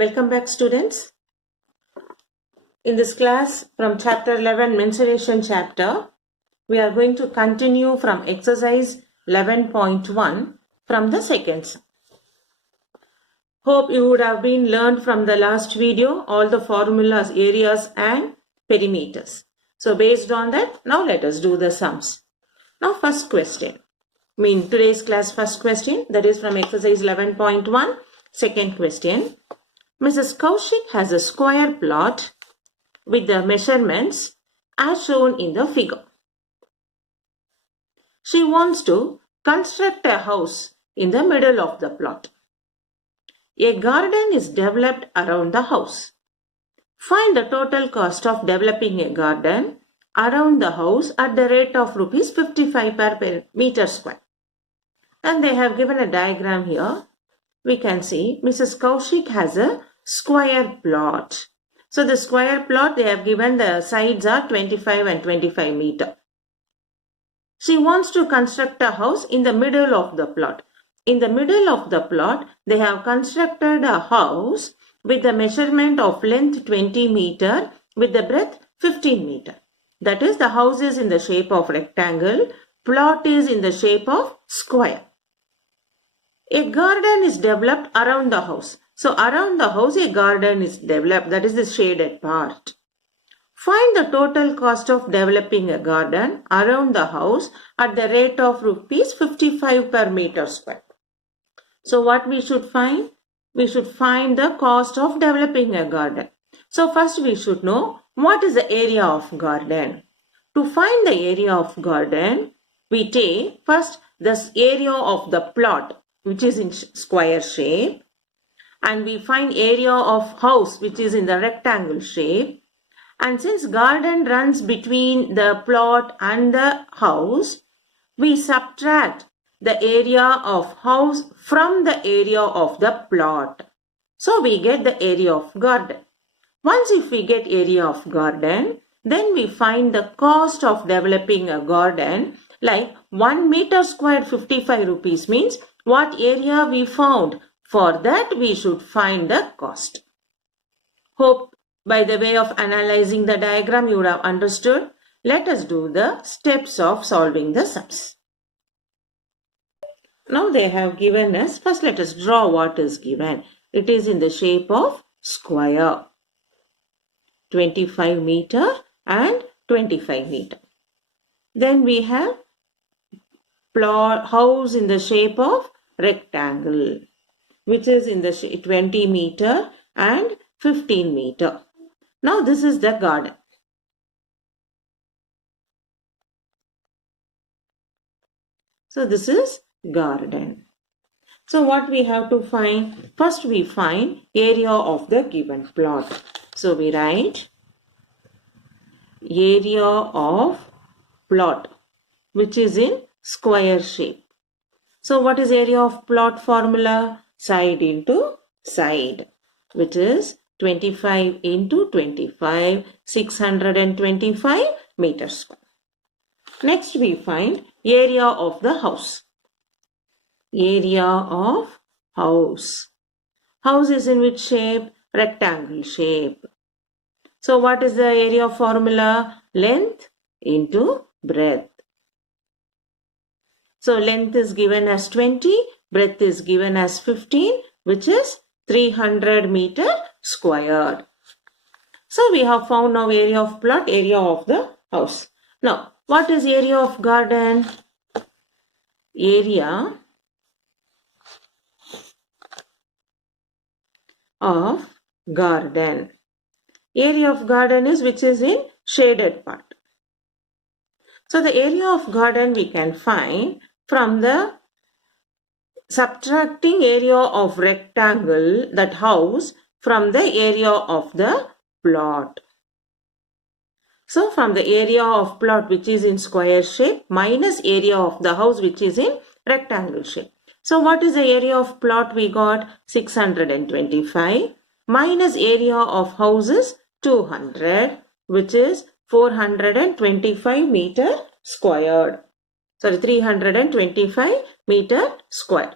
Welcome back, students. In this class from chapter 11 mensuration chapter, we are going to continue from exercise 11.1 from the second sum. Hope you would have been learned from the last video all the formulas, areas and perimeters. So based on that, now let us do the sums. Now first question. Today's class first question, that is from exercise 11.1. Second question. Mrs. Kaushik has a square plot with the measurements as shown in the figure. She wants to construct a house in the middle of the plot. A garden is developed around the house. Find the total cost of developing a garden around the house at the rate of rupees 55 per meter square. And they have given a diagram here. We can see Mrs. Kaushik has a square plot. So the square plot, they have given the sides are 25 and 25 meter. She wants to construct a house in the middle of the plot. In the middle of the plot, they have constructed a house with the measurement of length 20 meter with the breadth 15 meter. That is, the house is in the shape of rectangle, plot is in the shape of square. A garden is developed around the house. So around the house a garden is developed, that is the shaded part. Find the total cost of developing a garden around the house at the rate of rupees 55 per meter square. So what we should find? We should find the cost of developing a garden. So first we should know what is the area of garden. To find the area of garden, we take first this area of the plot which is in square shape. And we find area of house which is in the rectangle shape. And since garden runs between the plot and the house, we subtract the area of house from the area of the plot. So we get the area of garden. Once if we get area of garden, then we find the cost of developing a garden, like 1 meter square 55 rupees means what area we found. For that, we should find the cost. Hope by the way of analyzing the diagram you would have understood. Let us do the steps of solving the sums. Now they have given us, first let us draw what is given. It is in the shape of square. 25 meter and 25 meter. Then we have house in the shape of rectangle, which is in the 20 meter and 15 meter. Now this is the garden. So this is garden. So what we have to find? First we find area of the given plot. So we write area of plot which is in square shape. So what is area of plot formula? Side into side, which is 25 into 25, 625 meters square. Next we find area of the house. Area of house. House is in which shape? Rectangle shape. So what is the area formula? Length into breadth. So length is given as 20, breadth is given as 15, which is 300 meter squared. So we have found now area of plot, area of the house. Now, what is area of garden? Area of garden. Area of garden is which is in shaded part. So the area of garden we can find from the subtracting area of rectangle, that house, from the area of the plot. So from the area of plot which is in square shape minus area of the house which is in rectangle shape. So what is the area of plot we got? 625 minus area of houses 200, which is 425 meter squared. 325 meter square.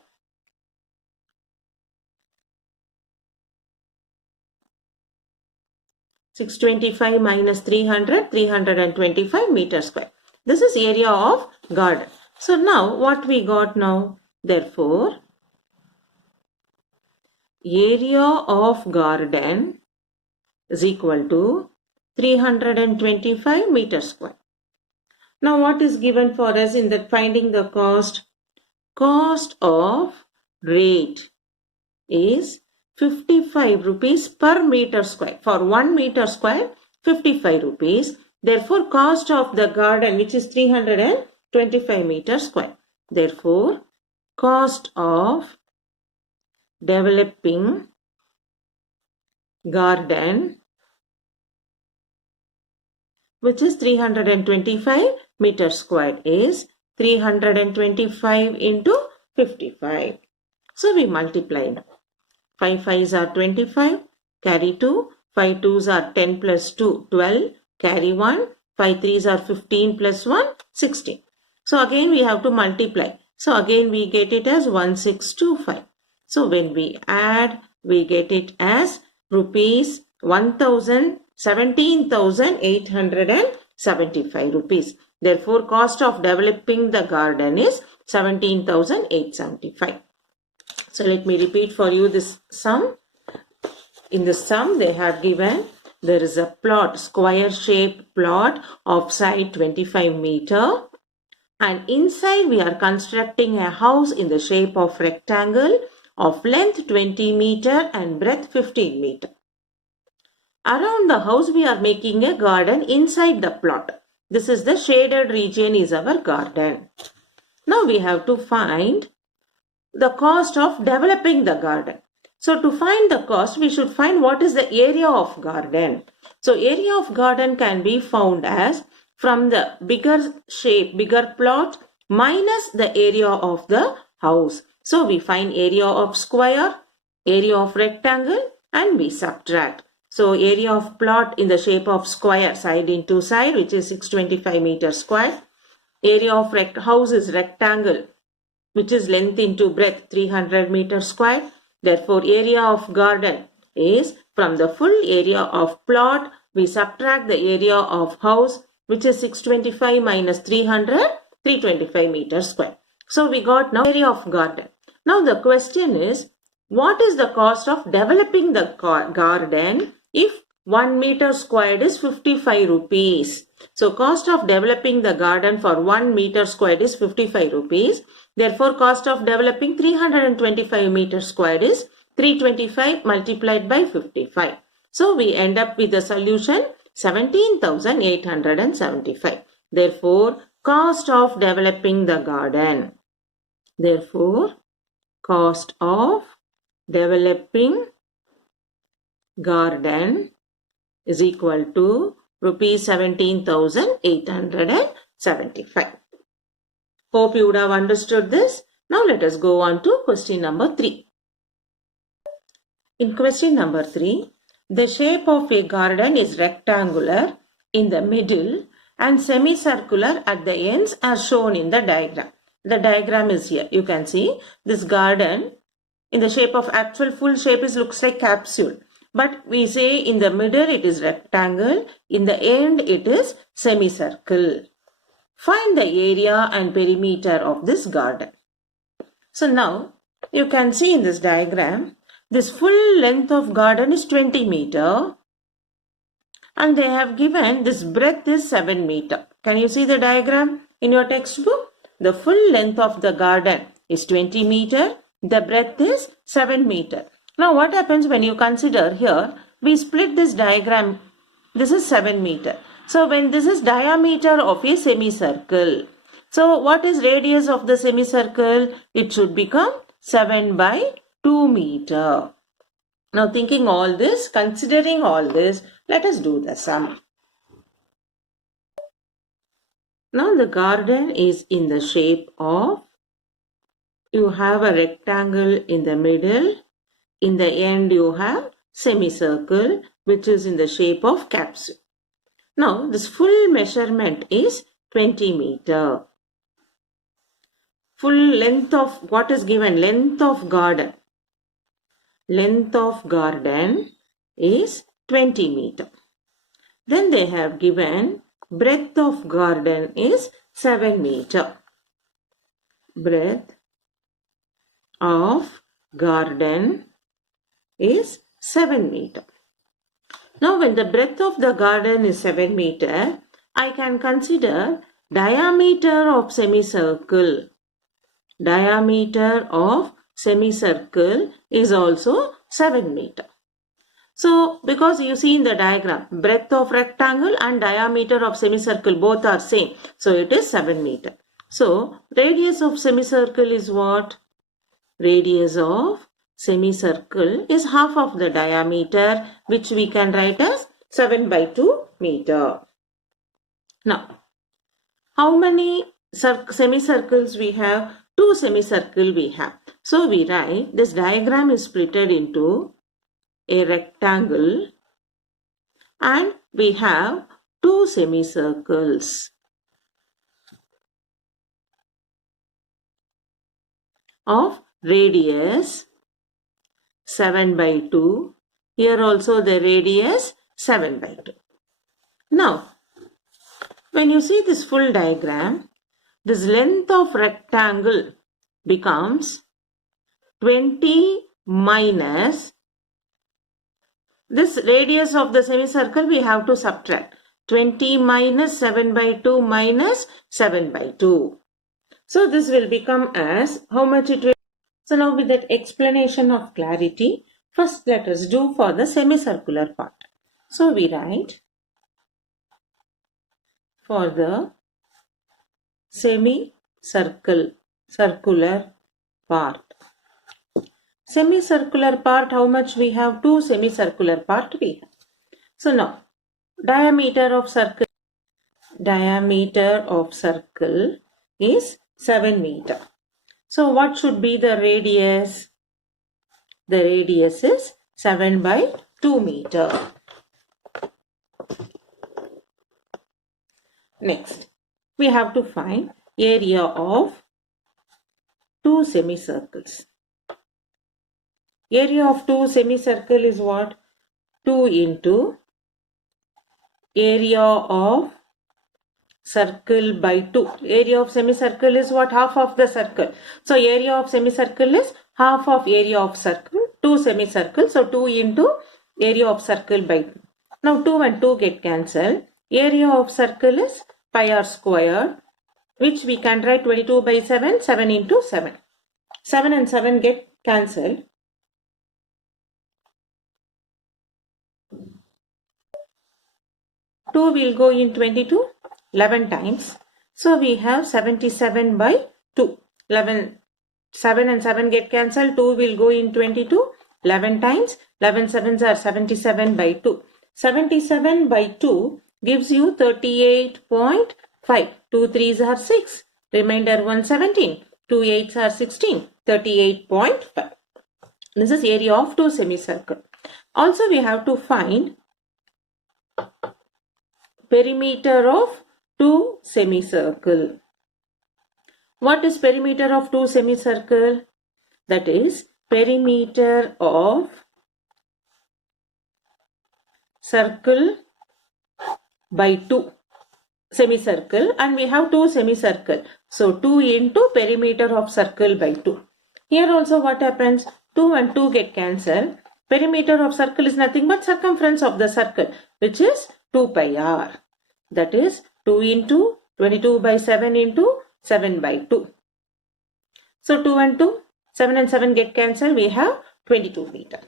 625 minus 300, 325 meters square. This is area of garden. So now what we got now? Therefore, area of garden is equal to 325 meters square. Now what is given for us in that finding the cost? Cost of rate is 55 rupees per meter square. For 1 meter square, 55 rupees. Therefore, cost of the garden, which is 325 meters square. Therefore, cost of developing garden, which is 325 meters square, is 325 into 55. So we multiply now. 5 5s are 25, carry 2, 5 2s are 10 plus 2, 12, carry 1, 5 3s are 15 plus 1, 16. So again we have to multiply. So again we get it as 1625. So when we add, we get it as rupees 17,875 rupees. Therefore, cost of developing the garden is 17,875. So let me repeat for you this sum. In the sum they have given, there is a plot, square shaped plot of side 25 meter, and inside we are constructing a house in the shape of rectangle of length 20 meter and breadth 15 meter. Around the house we are making a garden inside the plot. This is the shaded region is our garden. Now we have to find the cost of developing the garden. So to find the cost, we should find what is the area of garden. So area of garden can be found as from the bigger shape, bigger plot minus the area of the house. So we find area of square, area of rectangle, and we subtract. So area of plot in the shape of square, side into side, which is 625 meters square. Area of house is rectangle, which is length into breadth 300 meters square. Therefore, area of garden is from the full area of plot, we subtract the area of house, which is 625 minus 300, 325 meters square. So we got now area of garden. Now the question is, what is the cost of developing the garden if 1 meter squared is 55 rupees? So cost of developing the garden for 1 meter squared is 55 rupees. Therefore, cost of developing 325 meters squared is 325 multiplied by 55. So we end up with the solution 17,875. Therefore, cost of developing the garden. Therefore, cost of developing garden is equal to rupees 17,875. Hope you would have understood this. Now let us go on to question number 3. In question number 3, the shape of a garden is rectangular in the middle and semicircular at the ends as shown in the diagram. The diagram is here. You can see this garden in the shape of actual full shape looks like capsule. But we say in the middle it is rectangle, in the end it is semicircle. Find the area and perimeter of this garden. So now you can see in this diagram, this full length of garden is 20 meter and they have given this breadth is 7 meter. Can you see the diagram in your textbook? The full length of the garden is 20 meter, the breadth is 7 meter. Now what happens when you consider here, we split this diagram, this is 7 meter. So when this is diameter of a semicircle, so what is radius of the semicircle? It should become 7 by 2 meter. Now thinking all this, considering all this, let us do the sum. Now the garden is in the shape of, you have a rectangle in the middle, in the end you have semicircle which is in the shape of capsule. Now this full measurement is 20 meter. Full length of what is given? Length of garden. Length of garden is 20 meter. Then they have given breadth of garden is 7 meter. Breadth of garden is 7 meter. Now when the breadth of the garden is 7 meter, I can consider diameter of semicircle. Diameter of semicircle is also 7 meter. So because you see in the diagram, breadth of rectangle and diameter of semicircle both are same. So it is 7 meter. So radius of semicircle is what? Radius of semicircle is half of the diameter, which we can write as 7 by 2 meter. Now, how many semicircles we have? 2 semicircle we have. So we write this diagram is splitted into a rectangle and we have 2 semicircles of radius 7 by 2. Here also the radius 7 by 2. Now, when you see this full diagram, this length of rectangle becomes 20 minus this radius of the semicircle we have to subtract. 20 minus 7 by 2 minus 7 by 2. So this will become as how much it will. So now with that explanation of clarity, first let us do for the semicircular part. So we write for the circular part. Semicircular part, how much we have? 2 semicircular part we have. So now, diameter of circle is 7 meter. So what should be the radius? The radius is 7 by 2 meter. Next, we have to find area of 2 semicircles. Area of 2 semicircle is what? 2 into area of circle by 2. Area of semicircle is what? Half of the circle. So area of semicircle is half of area of circle. 2 semicircles. So 2 into area of circle by 2. Now 2 and 2 get cancelled. Area of circle is pi r squared, which we can write 22 by 7. 7 into 7. 7 and 7 get cancelled. 2 will go in 22 11 times. So we have 77 by 2. 7 and 7 get cancelled. 2 will go in 22 11 times. 11 sevens are 77 by 2. 77 by 2 gives you 38.5. 2 3s are 6. Remainder 117. 2 8s are 16. 38.5. This is area of 2 semicircle. Also we have to find perimeter of 2 semicircle. What is perimeter of 2 semicircle? That is perimeter of circle by 2 semicircle, and we have 2 semicircle. So 2 into perimeter of circle by 2. Here also what happens? 2 and 2 get cancelled. Perimeter of circle is nothing but circumference of the circle, which is 2 pi r. That is 2 into 22 by 7 into 7 by 2. So 2 and 2, 7 and 7 get cancelled. We have 22 meter.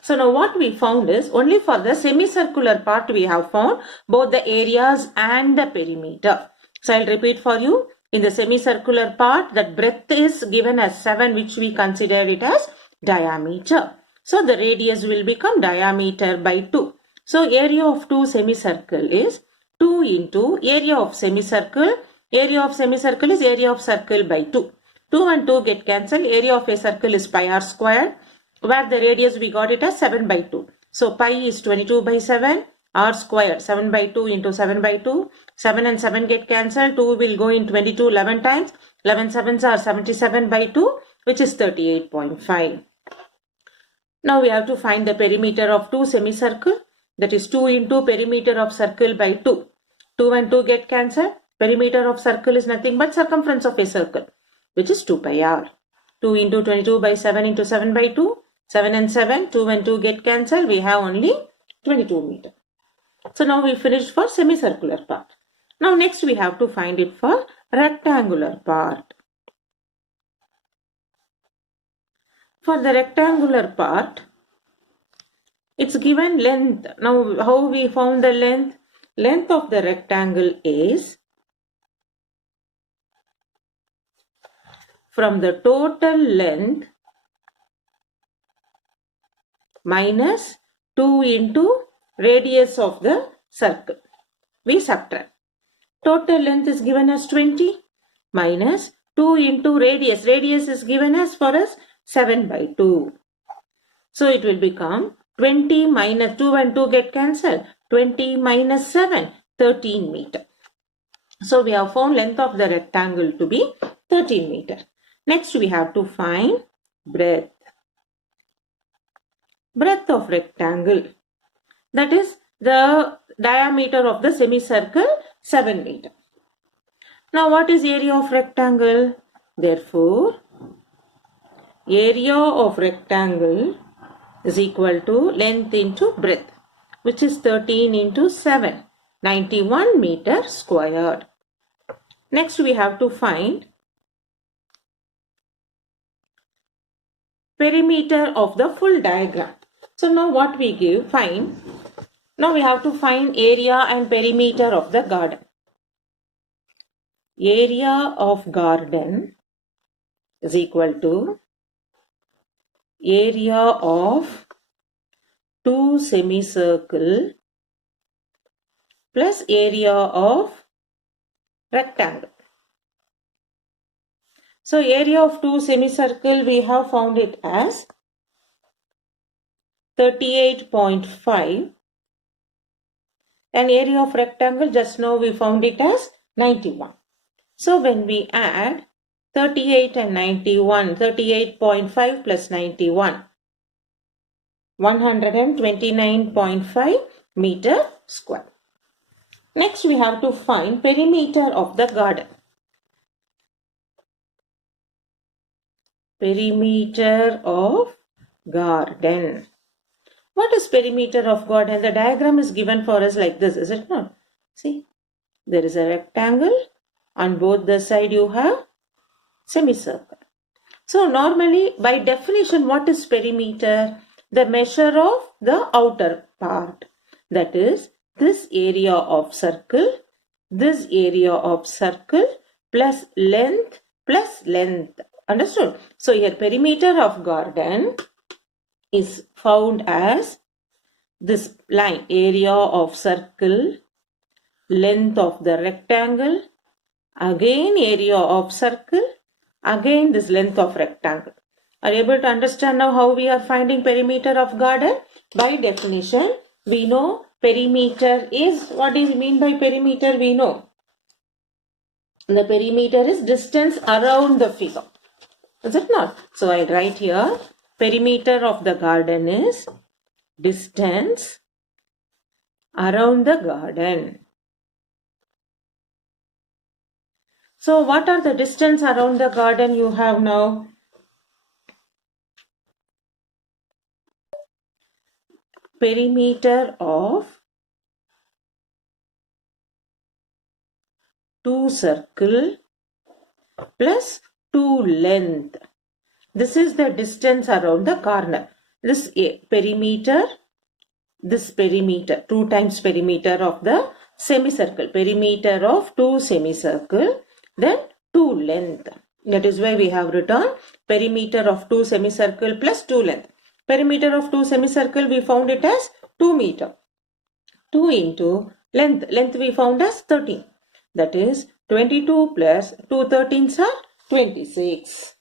So now what we found is only for the semicircular part we have found both the areas and the perimeter. So I'll repeat for you. In the semicircular part, that breadth is given as 7, which we consider it as diameter. So the radius will become diameter by 2. So area of 2 semicircle is 2 into area of semicircle. Area of semicircle is area of circle by 2. 2 and 2 get cancelled. Area of a circle is pi r squared, where the radius we got it as 7 by 2. So pi is 22 by 7, r squared 7 by 2 into 7 by 2. 7 and 7 get cancelled. 2 will go in 22 11 times. 11 sevens are 77 by 2, which is 38.5. Now we have to find the perimeter of 2 semicircle. That is 2 into perimeter of circle by 2. 2 and 2 get cancelled. Perimeter of circle is nothing but circumference of a circle, which is 2 pi r. 2 into 22 by 7 into 7 by 2. 7 and 7, 2 and 2 get cancelled. We have only 22 meter. So now we finished for semicircular part. Now next we have to find it for rectangular part. For the rectangular part, it's given length. Now how we found the length? Length of the rectangle is from the total length minus 2 into radius of the circle. We subtract. Total length is given as 20 minus 2 into radius. Radius is given as for us 7 by 2. So it will become 20 minus 2 and 2 get cancelled. 20 minus 7, 13 meter. So we have found length of the rectangle to be 13 meter. Next we have to find breadth. Breadth of rectangle. That is the diameter of the semicircle, 7 meter. Now what is area of rectangle? Therefore, area of rectangle is equal to length into breadth, which is 13 into 7, 91 meter squared. Next we have to find perimeter of the full diagram. So now what we find, now we have to find area and perimeter of the garden. Area of garden is equal to area of 2 semicircle plus area of rectangle. So area of 2 semicircle we have found it as 38.5 and area of rectangle just now we found it as 91. So when we add 38 and 91, 38.5 plus 91, 129.5 meter square. Next we have to find perimeter of the garden. Perimeter of garden. What is perimeter of garden? The diagram is given for us like this, is it not? See, there is a rectangle. On both the side you have semicircle. So normally by definition what is perimeter? The measure of the outer part. That is this area of circle, this area of circle plus length plus length. Understood? So here perimeter of garden is found as this line, area of circle, length of the rectangle, again area of circle, again this length of rectangle. Are you able to understand now how we are finding perimeter of garden? By definition, we know perimeter is, what do you mean by perimeter? We know the perimeter is distance around the figure. Is it not? So I write here, perimeter of the garden is distance around the garden. So what are the distance around the garden you have now? Perimeter of 2 circle plus 2 length. This is the distance around the corner. This perimeter, 2 times perimeter of the semicircle. Perimeter of 2 semicircle, then 2 length. That is why we have written perimeter of 2 semicircle plus 2 length. Perimeter of 2 semicircle we found it as 2 meter. 2 into length. Length we found as 13. That is 22 plus 2 13s are 26.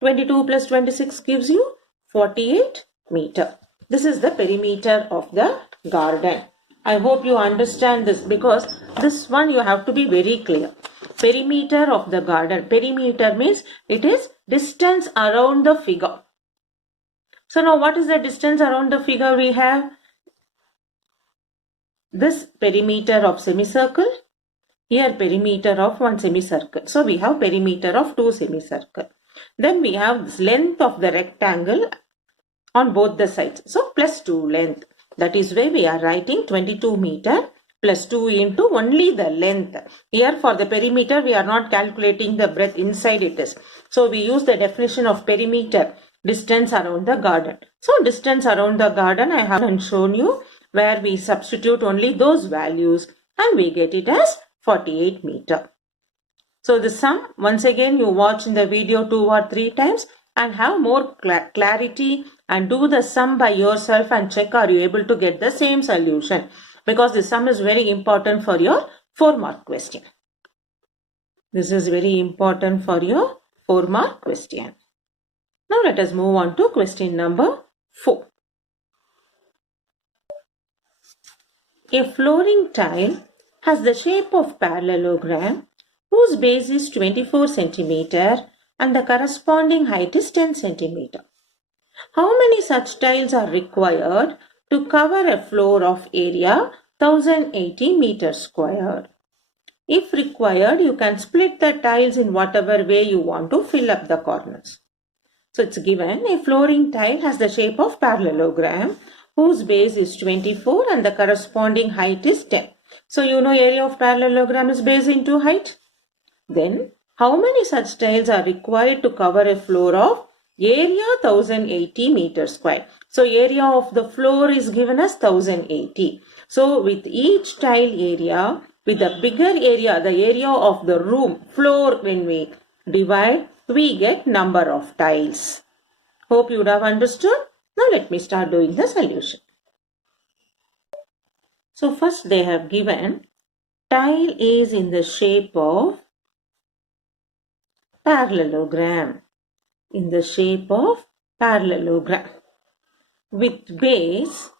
22 plus 26 gives you 48 meter. This is the perimeter of the garden. I hope you understand this because this one you have to be very clear. Perimeter of the garden. Perimeter means it is distance around the figure. So now what is the distance around the figure we have? This perimeter of semicircle, here perimeter of one semicircle. So we have perimeter of two semicircle. Then we have this length of the rectangle on both the sides. So plus 2 length. That is why we are writing 22 meter plus 2 into only the length. Here for the perimeter we are not calculating the breadth, inside it is. So we use the definition of perimeter, distance around the garden. So distance around the garden I haven't shown you, where we substitute only those values and we get it as 48 meter. So the sum, once again you watch in the video 2 or 3 times and have more clarity and do the sum by yourself and check are you able to get the same solution, because the sum is very important for your 4-mark question. This is very important for your 4-mark question. Now let us move on to question number 4. A flooring tile has the shape of parallelogram whose base is 24 cm and the corresponding height is 10 cm. How many such tiles are required to cover a floor of area 1080 meters squared? If required, you can split the tiles in whatever way you want to fill up the corners. So it's given a flooring tile has the shape of parallelogram whose base is 24 and the corresponding height is 10. So you know area of parallelogram is base into height. Then how many such tiles are required to cover a floor of area 1080 meters square? So area of the floor is given as 1080. So with each tile area, with the bigger area, the area of the room, floor, when we divide, we get number of tiles. Hope you would have understood. Now let me start doing the solution. So first they have given tile is in the shape of parallelogram. In the shape of parallelogram. With base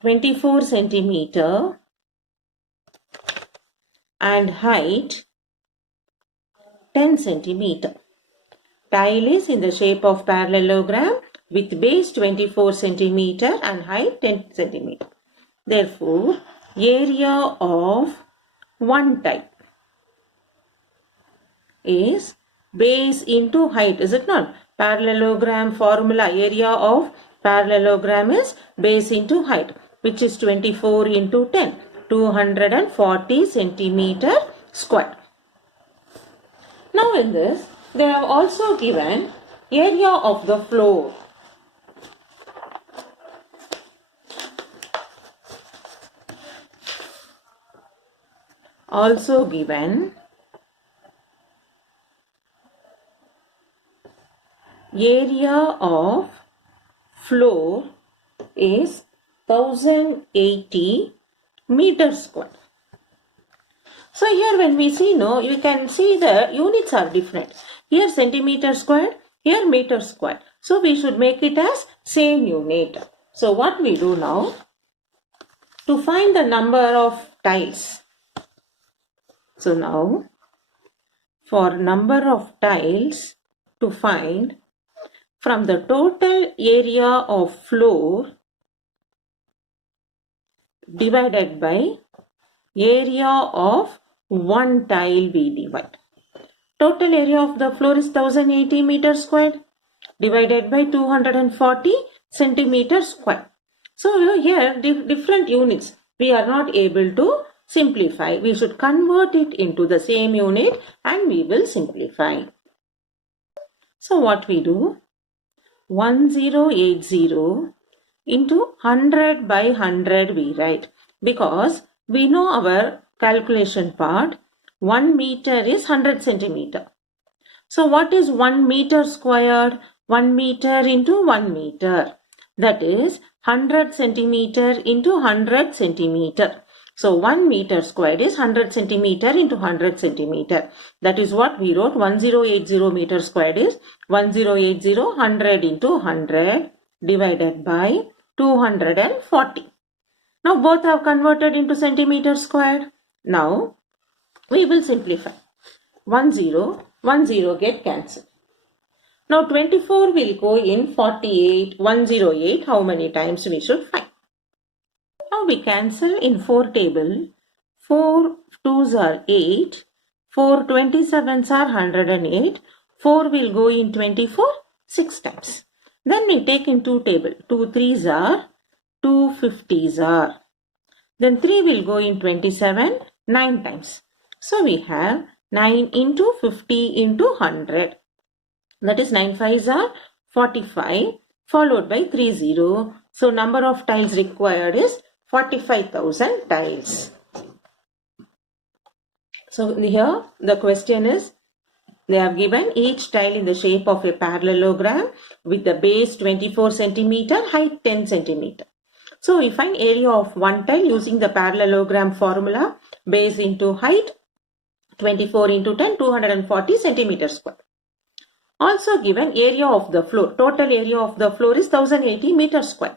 24 centimeter and height 10 centimeter. Tile is in the shape of parallelogram with base 24 centimeter and height 10 centimeter. Therefore, area of one tile is base into height, is it not? Parallelogram formula, area of parallelogram is base into height, which is 24 into 10, 240 centimeter square. Now in this, they have also given area of the floor. Also given area of floor is 1080 meters square. So here when we see, you can see the units are different. Here centimeter square, here meter square. So we should make it as same unit. So what we do now, to find the number of tiles. So now for number of tiles to find, from the total area of floor divided by area of one tile we divide. Total area of the floor is 1080 meters squared divided by 240 centimeters square. So here different units we are not able to simplify. We should convert it into the same unit and we will simplify. So what we do? 1080 into 100 by 100 we write, because we know our calculation part. 1 meter is 100 centimeter. So what is 1 meter squared? 1 meter into 1 meter. That is 100 centimeter into 100 centimeter. So 1 meter squared is 100 centimeter into 100 centimeter. That is what we wrote. 1080 meter squared is 1080 100 into 100 divided by 240. Now both have converted into centimeter squared. Now we will simplify. 10 get cancelled. Now 24 will go in 48, 108. How many times we should find? Now we cancel in 4 table. 4 2s are 8. 4 27s are 108. 4 will go in 24 6 times. Then we take in 2 table. 2 3s are, 2 50s are. Then 3 will go in 27 9 times. So we have 9 into 50 into 100. That is 9 5s are 45 followed by 30. So number of tiles required is 45,000 tiles. So here the question is, they have given each tile in the shape of a parallelogram with the base 24 centimeter, height 10 centimeter. So we find area of one tile using the parallelogram formula, base into height 24 into 10, 240 centimeter square. Also given area of the floor. Total area of the floor is 1080 meter square.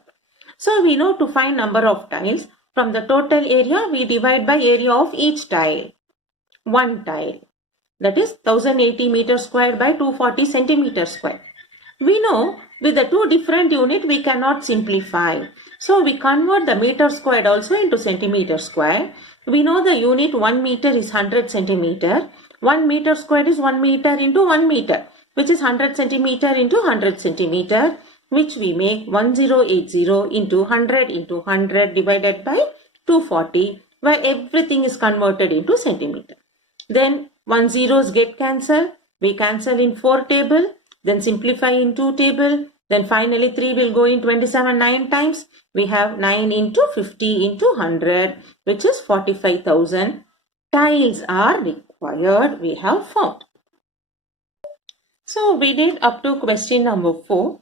So we know to find number of tiles. From the total area, we divide by area of each tile. One tile. That is 1080 meter square by 240 centimeter square. We know with the two different unit we cannot simplify. So we convert the meter squared also into centimeter square. We know the unit 1 meter is 100 centimeter. 1 meter squared is 1 meter into 1 meter, which is 100 centimeter into 100 centimeter, which we make 1080 into 100 into 100 divided by 240, where everything is converted into centimeter. Then 1 zeros get cancelled. We cancel in 4 table. Then simplify in 2 table. Then finally 3 will go in 27 9 times. We have 9 into 50 into 100, which is 45,000 tiles are required, we have found. So we did up to question number 4.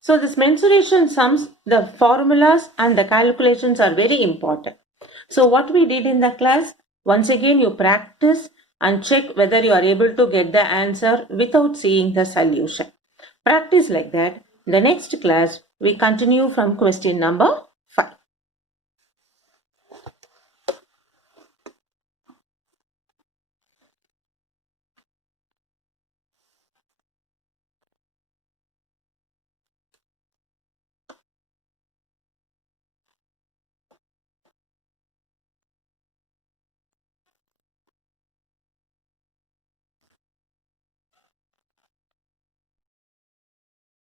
So this mensuration sums, the formulas and the calculations are very important. So what we did in the class, once again you practice and check whether you are able to get the answer without seeing the solution. Practice like that. In the next class, we continue from question number